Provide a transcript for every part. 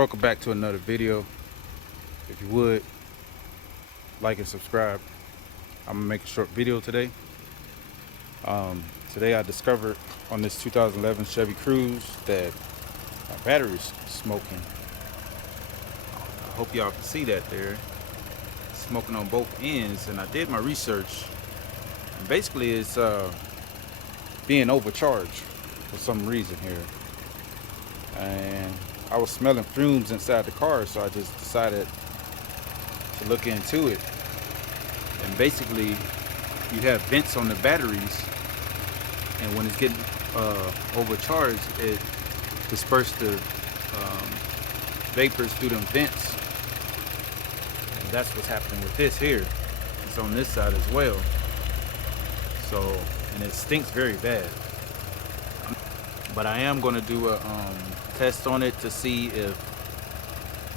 Welcome back to another video. If you would like and subscribe, I'm gonna make a short video today. Today I discovered on this 2011 Chevy Cruze that my battery's smoking. I hope y'all can see that there. It's smoking on both ends, and I did my research, and basically it's being overcharged for some reason here. And I was smelling fumes inside the car, so I just decided to look into it. And basically you have vents on the batteries, and when it's getting overcharged, it disperses the vapors through them vents, and that's what's happening with this here. It's on this side as well. So, and it stinks very bad. But I am going to do a test on it to see if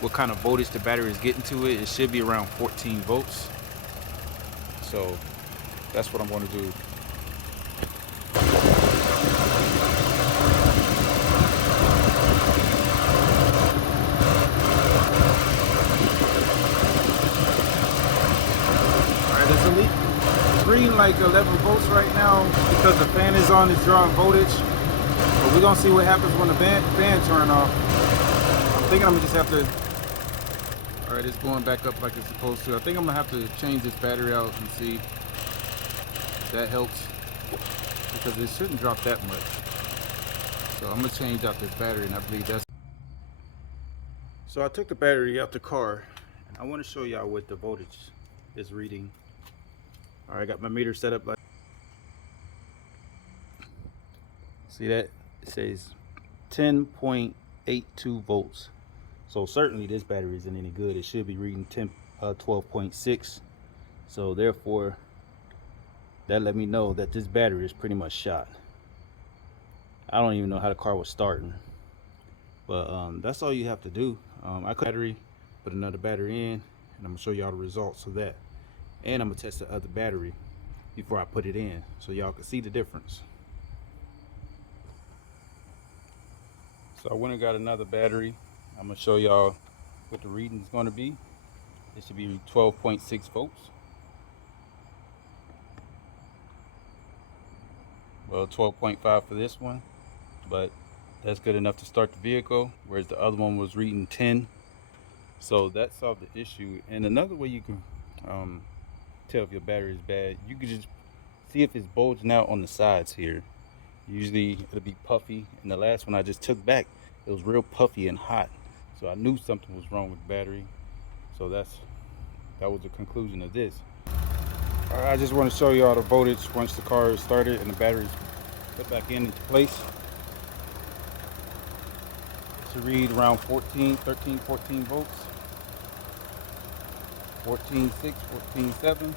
what kind of voltage the battery is getting to it. It should be around 14 volts. So that's what I'm going to do. Alright, it's a leak. It's reading like 11 volts right now because the fan is on, it's drawing voltage. But we're gonna see what happens when the fan turn off. I'm thinking I'm gonna just have to. All right, it's going back up like it's supposed to. I think I'm gonna have to change this battery out and see if that helps, because it shouldn't drop that much. So I'm gonna change out this battery, and I believe that's. So I took the battery out the car, and I want to show y'all what the voltage is reading. All right, I got my meter set up like. See that? It says 10.82 volts. So certainly this battery isn't any good. It should be reading 12.6. So therefore, that let me know that this battery is pretty much shot. I don't even know how the car was starting. But that's all you have to do. I could battery, put another battery in, and I'm gonna show y'all the results of that. And I'm gonna test the other battery before I put it in, so y'all can see the difference. So I went and got another battery. I'm gonna show y'all what the reading is going to be. It should be 12.6 volts. Well, 12.5 for this one, but that's good enough to start the vehicle, whereas the other one was reading 10. So that solved the issue. And another way you can tell if your battery is bad, you can just see if it's bulging out on the sides here. Usually it'll be puffy, and the last one I just took back, it was real puffy and hot. So I knew something was wrong with the battery. So that was the conclusion of this. I just want to show you all the voltage once the car is started and the battery's put back into place. It should read around 14 volts. 14.6, 14.7.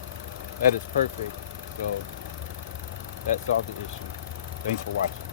That is perfect. So that solved the issue. Thanks for watching.